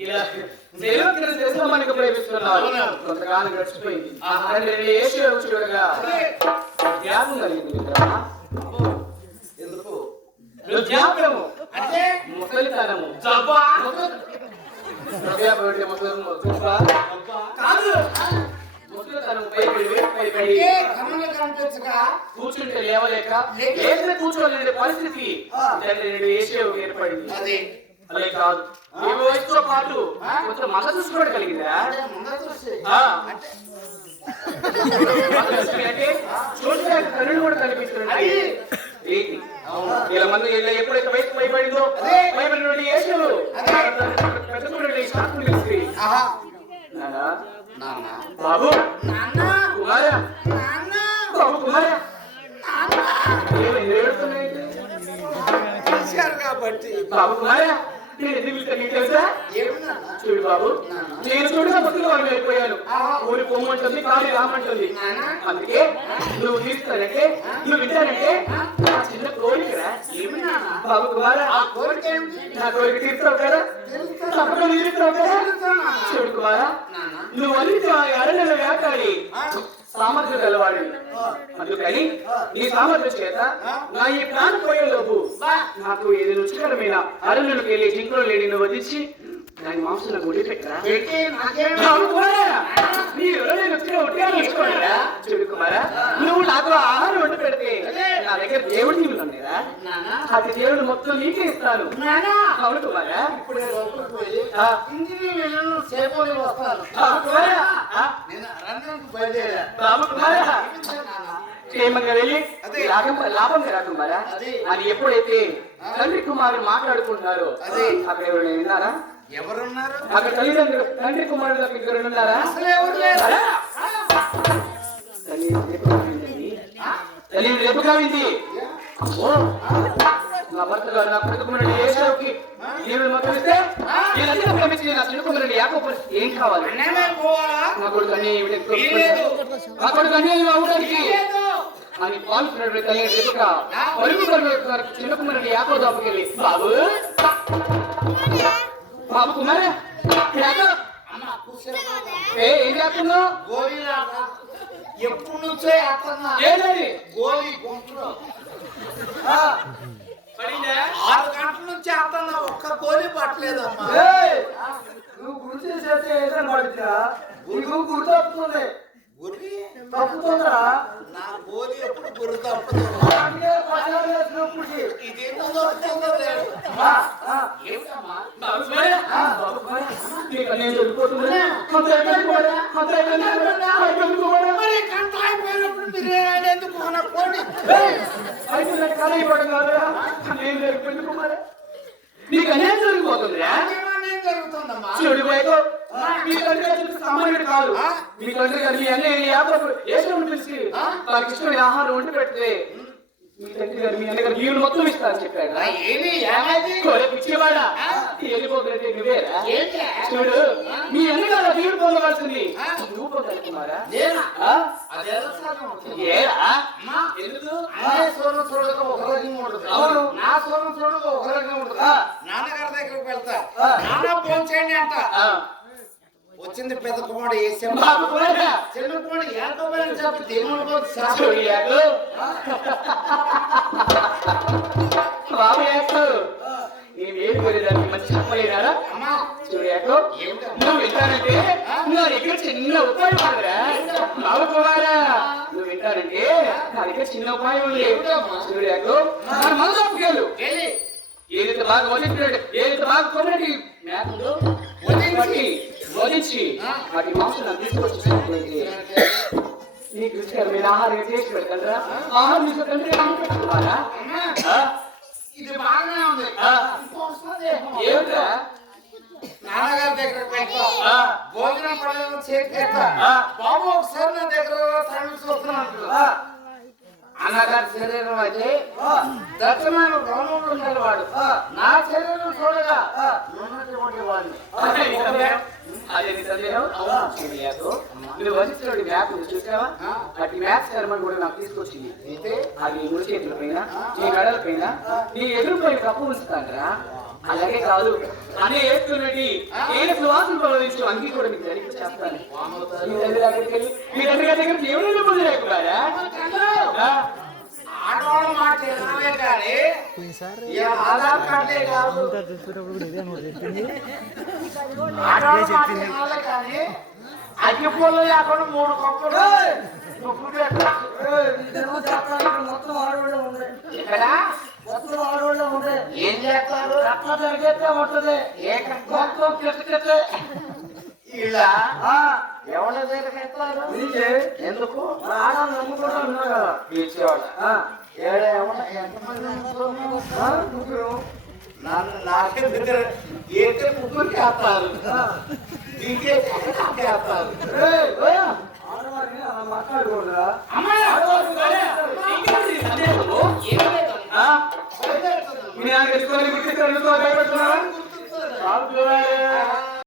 ఇలా ప్రేమిస్తున్నారు కొంతకాలం గడిచిపోయింది చూడగా కలిగింది మిత్రమా ఎందుకు అంటే ముసలితనము. జబ్బా. కాదు కూర్చుంటే లేవలేక లేచిన కూర్చోలేని పరిస్థితి ఏర్పడింది అదే కాదు. ఈ వయసుతో పాటు కొంచెం దృష్టి కూడా కలిగిందా అంటే చూడడానికి కూడా కనిపిస్తున్నాయి వీళ్ళ మంది ఇలా ఎప్పుడైతే వయసు భయపడిందో భయపడినటువంటి ఏసు చూశారు కాబట్టి. బాబు కుమారా చూడు బాబు. నేను చూడగా భక్తులు వాళ్ళు అయిపోయాను ఊరి పొమ్మంటుంది కాలి రామంటుంది. అందుకే నువ్వు తీస్తానంటే నువ్వు బాబు కుమారా ఆ కోరిక ఏమిటి నా కోరిక తీర్చావు కదా తెలుస్తాను. తప్పకుండా తీరుస్తావు కదా తెలుస్తాను. చూడు కుమారా నువ్వు సామర్థ్యం గలవాడి అందుకని నీ సామర్థ్యం చేత నా ఈ ప్రాణం పోయే లోపు నాకు ఏది రుచికరమైన అరణ్యులకు వెళ్ళి జింకులు లేని వదిలించి దాని మాంసం నాకు ఒడి మీరు నేను వచ్చిన ఒట్టిగా ఉంచుకోండిరా. చూడు కుమారా. నువ్వు నాకు ఆహారం వండి పెడితే నా దగ్గర దేవుడి నీళ్ళు ఉన్నాయిరా అది దేవుడు మొత్తం నీకే ఇస్తాను అవును కుమారా. ఇప్పుడు నేను లోపలికి పోయి ఆ. ఇంటిని వెళ్ళను సేపోని వస్తాను. బాబు కుమారా. ఆ, నేను రంధ్రంకు బయలుదేరా బాబు కుమారా. ఏమిటి నాన్న క్షేమంగా వెళ్ళి. అదే. లాభం లాభం రాకుమారా అదే. అది ఎప్పుడైతే తండ్రి కుమారుడు మాట్లాడుకుంటున్నారో అదే. అక్కడ ఎవరైనా విన్నారా ఎవరున్నారు? అక్కడ తల్లిదండ్రులు తండ్రి కుమారుడు దగ్గర ఎవరైనా ఉన్నారా? అసలు ఎవరు లేరు? తల్లి రేపు కావింది నా భర్త గారు నా కొడుకు కుమారుడు ఏసావుకి దేవుడు మొత్తం ఇస్తే నేనంతా ప్రేమించి నా చిన్న కుమారుడు యాకో పరిస్థితి ఏం కావాలి? నా కొడుకు అన్నీ. నా కొడుకు అన్నీ అవ్వడానికి. అని పాల్చుకున్నట్టు తల్లి రేపుక పరుగు పరుగు చిన్న కుమారుడు యాకో దాపుకెళ్ళి బాబు! బాబు కుమార. ఏ చేస్తున్నావు? ఎప్పుడు నుంచో వేస్తున్నా ఏంటది? గోళీ గుంటలో ఆరు గంటల నుంచి ఒక్క గోళీ పట్టలేదమ్మా. నువ్వు గుర్తు చేసేస్తే ఏదైనా గురి తప్పుతుందా? నా గోళీ ఎప్పుడు గురి తప్పదు అంటే పచారు వేసినప్పుడు ఇది ఎందుకు దొరుకుతుందో లేదు ఆ, ఆ. ఏమిటమ్మా బాబు కుమార, ఆ, బాబు కుమార, నీకు నేను వెళ్ళిపోతున్నా అంత అయిపోయింది కుమార, అంత అయిపోయింది కుమార, అయిపోయింది కుమార. మరి గంట అయిపోయినప్పుడు బిర్యానీ ఎందుకు కొన పోనీ ఏయ్, అయిపోయినట్టు కథ అయిపోవడం కాదురా. నేను వెళ్ళిపోయింది కుమార నీకు అన్యాయం జరిగిపోతుందిరా ఏమనేం జరుగుతుందమ్మా. చూడు బయటో మీ తండ్రి సామాన్యుడు కాదు. మీ తండ్రి గారు మీ అన్నయ్య యాకోబు యేసుని పిలిచి ఇష్టమైన ఆహారం వండి పెడితే చెప్పాడు. పిచ్చివాడా? వెళ్ళిపోతున్నట్టే నువ్వేరా చూడు మీ అన్నగారు దేవుడు పొందవలసింది. నువ్వు పొందాలి కుమారా నేనా? ఆ? అదేదో సాధన అవుతుంది. ఏరా? అమ్మా, ఎందుకు? అన్నయ్య సోను చూడక ఒక రకంగా ఉంటుంది. అవును. నా సోను చూడక ఒక రకంగా ఉంటుంది. ఆ. నాన్నగారి దగ్గరికి వెళ్తా. నాన్న ఫోన్ చేయండి అంట. వచ్చింది పెద్ద కుమారుడు వేసే చిన్న కుమారుడు ఏడుకోవాలని చెప్పి దేవుని బాబు కుమారా నువ్వు వింటానంటే దగ్గర చిన్న ఉపాయం ఉంది. ఏమిటమ్మా? చూడు యాకు మన మనసు వెళ్ళి ఏదైతే బాగా వదిలించాడు ఏదైతే బాగా కొమ్మటి మేకలు వదిలించి వాటి మాంసం తీసుకొచ్చి నీకు రుచికరమైన ఆహారం చేసి పెడతారా ఆహారం తీసుకుంటే పెట్టుకోవాలా? అమ్మా ఇది బాగానే ఉంది ఆ. ఇంకోసారి ఏమిట్రా నాన్నగారి దగ్గరకు వెళ్తా ఆ. భోజనం పడేది చేతికేస్తా ఆ. బాబు ఒకసారి నా దగ్గర తమిళ చూస్తున్నాడు అన్నగారి శరీరం అయితే దక్షిణాన రోమములు ఉండాలి వాడు. నా శరీరం చూడగా ఉన్నటువంటి వాడిని అదే సందేహం? నువ్వు మ్యాప్ చూసావా? అటు మ్యాప్ శర్మని కూడా నాకు తీసుకొచ్చింది. అయితే అది ముడి చేతుల పైన నీ గడల పైన నీ ఎదురు పైన కప్పు ఉంచుతాండ్రా. అలాగే కాదు. అనే ఏస్తున్నటి ఏ సువాసన ప్రవహించు అంగి కూడా మీకు జరిగి చేస్తాను మీ తండ్రి దగ్గరికి వెళ్ళి మీ తండ్రి గారి దగ్గర దేవుడు పొంది లేకున్నారా ఆడవాళ్ళ మాట వినాలే కానీ ఈ ఆధార్ కార్డే కాదు ఆడవాళ్ళ మాట వినాలే కానీ అగ్గి పూలు లేకుండా మూడు కప్పులు పెట్టు. మొత్తం ఆడవాళ్ళే ఉండే ఇక్కడ మొత్తం ఆడవాళ్ళే ఉండే ఏం రత్న జరిగేస్తే ఉంటది ఏ మొత్తం చెట్టు ఇలా ఎవరి ఎత్తారు ఎందుకు? ఆడవాళ్ళు నమ్ముకుంటా ఉన్నారు కదా. పిలిచేవాళ్ళ ఏడ ఎవరు ఎంతమంది ముగ్గురు. నన్ను నాకే దగ్గర ఏతే ముగ్గురికి వేస్తారు ఇంకేతే వేస్తారు